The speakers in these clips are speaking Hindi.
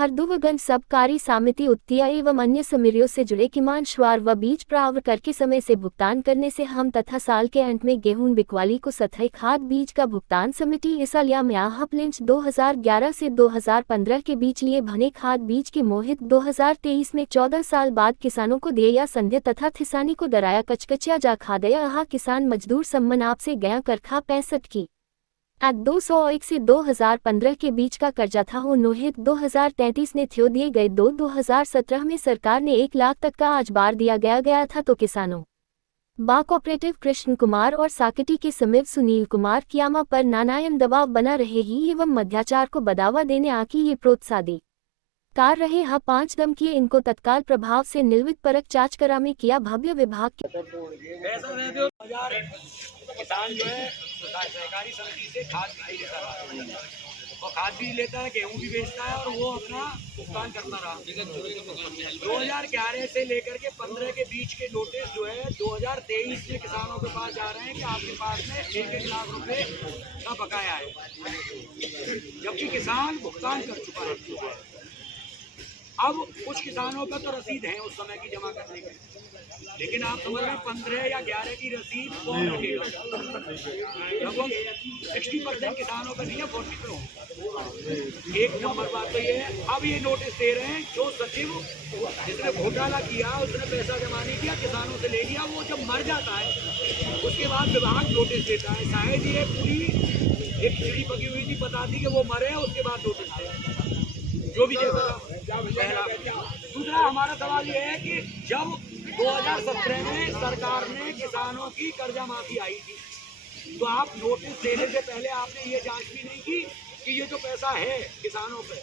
हरदुवगंज सबकारी समिति उत्तिया एवं अन्य समितियों से जुड़े किमान श्वार व बीज प्राप्त करके समय से भुगतान करने से हम तथा साल के अंत में गेहूं बिकवाली को सतही खाद बीज का भुगतान समिति इसलिया म्याहप्लिंच 2011 से 2015 के बीच लिए भने खाद बीज की मोहित 2023 में 14 साल बाद किसानों को दिए या संध्या तथा किसानी को दराया कचकचिया जा खादया अहा किसान मजदूर सम्मन आपसे गया करखा 65 की 201 से 2015 के बीच का कर्जा था वो नोहित 2033 ने थियो दिए गए 2017 में सरकार ने 1 लाख तक का आज बार दिया गया था तो किसानों बा कोऑपरेटिव कृष्ण कुमार और साकिटी के समीप सुनील कुमार कियामा पर नानायन दबाव बना रहे ही एवं मध्याचार को बढ़ावा देने आकी ये प्रोत्साहित कार रहे 5 दम किए इनको तत्काल प्रभाव से निलंबित परख जांच करा में किया भव्य विभाग किसान जो है सहकारी समिति से खाद भी लेता रहा और खाद भी लेता है, गेहूं भी बेचता है और वो अपना भुगतान करता रहा। 2011 से लेकर के 15 के बीच के नोटिस जो है 2023 में किसानों के पास जा रहे हैं कि आपके पास में 1-1 लाख रुपए का बकाया है, जबकि किसान भुगतान कर चुका है। अब कुछ किसानों का तो रसीद है उस समय की जमा करने की, लेकिन आप समझ रहे 15 या 11 की रसीद कौन रखेगा? लगभग 60% किसानों का नहीं है, 40 पे हो। एक नंबर बात तो ये है, अब ये नोटिस दे रहे हैं जो सचिव जिसने घोटाला किया उसने पैसा जमा नहीं किया, किसानों से ले लिया, वो जब मर जाता है उसके बाद विभाग नोटिस देता है। शायद ये पूरी एक खिचड़ी पकी हुई थी, बताती कि वो मरे उसके बाद नोटिस दे, जो भी जैसा पहला। दूसरा हमारा सवाल ये है कि जब 2017 में सरकार ने किसानों की कर्जा माफी आई थी तो आप नोटिस देने से पहले आपने ये जांच भी नहीं की कि ये जो पैसा है किसानों पे,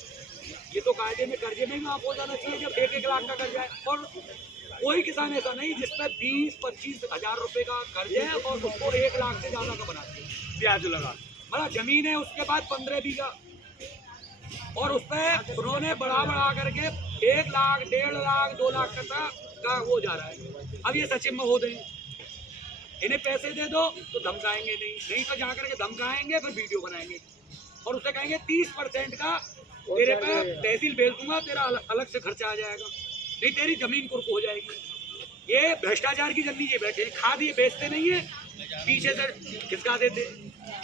ये तो कायदे में कर्जे में ही माफ हो जाना चाहिए जब 1-1 लाख का कर्जा है। और कोई किसान ऐसा नहीं जिसपे 20-25 हजार रुपए का कर्ज है और उसको 1 लाख से ज्यादा का बनाते हैं ब्याज लगा। मतलब जमीन है उसके बाद 15 बीघा और उस पर उन्होंने बढ़ा करके 1 लाख, 1.5 लाख, 2 लाख का वो जा रहा है। अब ये सचिव महोदय इन्हें पैसे दे दो तो धमकाएंगे नहीं तो जा करके धमकाएंगे, फिर वीडियो बनाएंगे और उससे कहेंगे 30% का तेरे पे तहसील भेज दूंगा, तेरा अलग से खर्चा आ जाएगा, नहीं तेरी जमीन कुर्क हो जाएगी। ये भ्रष्टाचार की जल्दी ये बैठे, खाद ये बेचते नहीं है, पीछे से खिसका देते,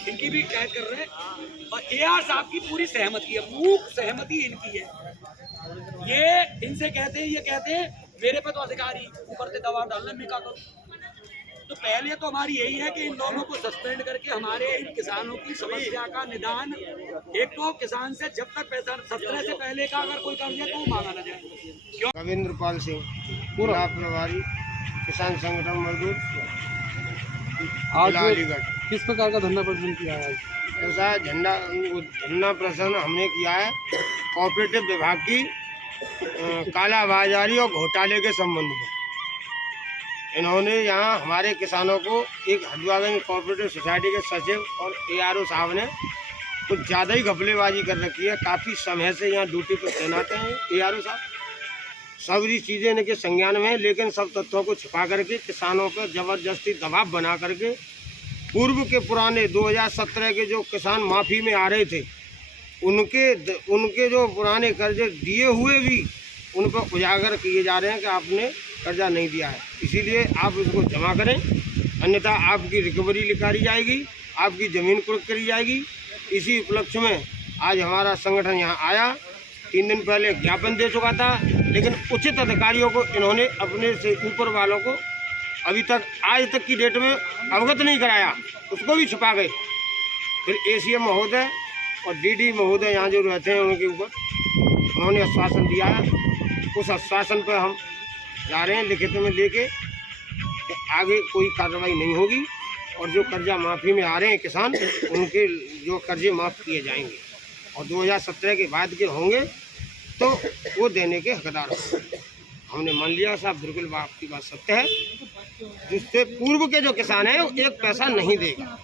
इनकी भी कैद कर रहे हैं। और AR साहब की पूरी सहमति है, मूक सहमति इनकी है। ये इनसे कहते हैं, ये कहते हैं मेरे पे तो अधिकारी ऊपर से दबाव डालने में क्या करूं। तो पहले तो हमारी यही है कि इन दोनों को सस्पेंड करके हमारे इन किसानों की समस्या का निदान, एक तो किसान से जब तक पैसा 17 से पहले का अगर कोई कर्ज है तो मांगा न जाए। रविंद्र पाल सिंह, पूरा प्रभारी किसान संगठन मजदूर अलीगढ़। किस प्रकार का धरना प्रदर्शन किया है? ऐसा धरना प्रदर्शन हमने किया है कोऑपरेटिव विभाग की कालाबाजारी और घोटाले के संबंध में। इन्होंने यहाँ हमारे किसानों को एक हरदुवगंज कोऑपरेटिव सोसाइटी के सचिव और ARO साहब ने कुछ ज़्यादा ही घपलेबाजी कर रखी है। काफ़ी समय से यहाँ ड्यूटी पर तैनात हैं ARO साहब, सभी चीज़ें इनके संज्ञान में है, लेकिन सब तथ्यों को छिपा करके किसानों पर ज़बरदस्ती दबाव बना करके पूर्व के पुराने 2017 के जो किसान माफ़ी में आ रहे थे उनके जो पुराने कर्जे दिए हुए भी उन पर उजागर किए जा रहे हैं कि आपने कर्जा नहीं दिया है, इसीलिए आप इसको जमा करें, अन्यथा आपकी रिकवरी निकाली जाएगी, आपकी ज़मीन कुर्क करी जाएगी। इसी उपलक्ष्य में आज हमारा संगठन यहाँ आया। 3 दिन पहले ज्ञापन दे चुका था, लेकिन उचित अधिकारियों को इन्होंने अपने से ऊपर वालों को अभी तक आज तक की डेट में अवगत नहीं कराया, उसको भी छुपा गए। फिर ACM महोदय और DD महोदय यहाँ जो रहते हैं उनके ऊपर उन्होंने आश्वासन दिया है, उस आश्वासन पर हम जा रहे हैं लिखित में लेके कि आगे कोई कार्रवाई नहीं होगी और जो कर्जा माफ़ी में आ रहे हैं किसान उनके जो कर्जे माफ़ किए जाएंगे और 2017 के बाद के होंगे तो वो देने के हकदार होंगे। हमने मान लिया साहब, बिल्कुल आपकी बात सत्य है, जिससे पूर्व के जो किसान है वो 1 पैसा नहीं देगा।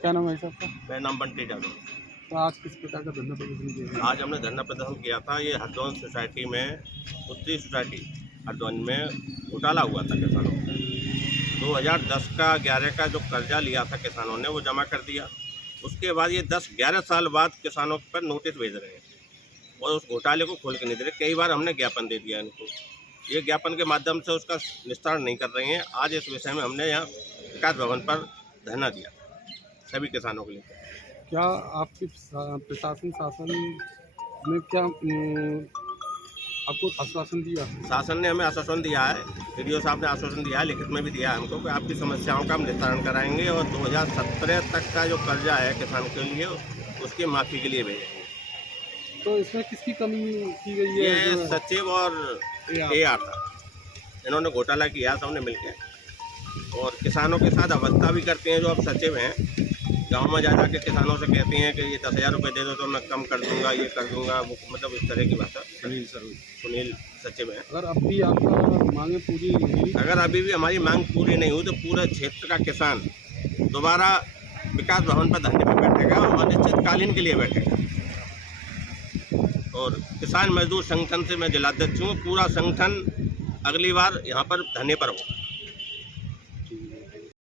क्या नाम है आपका? मेरा नाम बंटी जादव। तो आज किस प्रकार का धरना प्रदर्शन किया? आज हमने धरना प्रदर्शन किया था, ये हरदौन सोसाइटी में, उत्तरी सोसाइटी हरदौन में घोटाला हुआ था किसानों का। 2010 का 11 का जो कर्जा लिया था किसानों ने वो जमा कर दिया। उसके बाद ये 10-11 साल बाद किसानों पर नोटिस भेज रहे हैं और उस घोटाले को खोल के नहीं दे रहे। कई बार हमने ज्ञापन दे दिया इनको, ये ज्ञापन के माध्यम से उसका निस्तारण नहीं कर रहे हैं। आज इस विषय में हमने यहाँ विकास भवन पर धरना दिया सभी किसानों के लिए। क्या आपके प्रशासन शासन ने क्या आपको आश्वासन दिया? शासन ने हमें आश्वासन दिया है, वीडियो साहब ने आश्वासन दिया है, लिखित में भी दिया है हमको कि आपकी समस्याओं का हम निस्तारण कराएंगे और 2017 तक का जो कर्जा है किसान के लिए उसकी माफ़ी के लिए भेजेंगे। तो इसमें किसकी कमी की गई है? ये सचिव और AR था, इन्होंने घोटाला किया सबने मिलकर और किसानों के साथ अवस्था भी करते हैं। जो अब सचिव हैं गांव में जा के किसानों से कहते हैं कि ये 10,000 रुपये दे दो तो मैं कम कर दूंगा, ये कर दूंगा, वो मतलब इस तरह की भाषा। सुनील सचिव हैं। अगर अब भी आपका मांगे पूरी नहीं हुई, अगर अभी भी हमारी मांग पूरी नहीं हुई तो पूरे क्षेत्र का किसान दोबारा विकास भवन पर धरने पर बैठेगा और अनिश्चितकालीन के लिए बैठेगा। और किसान मजदूर संगठन से मैं जिलाध्यक्ष हूँ, पूरा संगठन अगली बार यहाँ पर धरने पर होगा।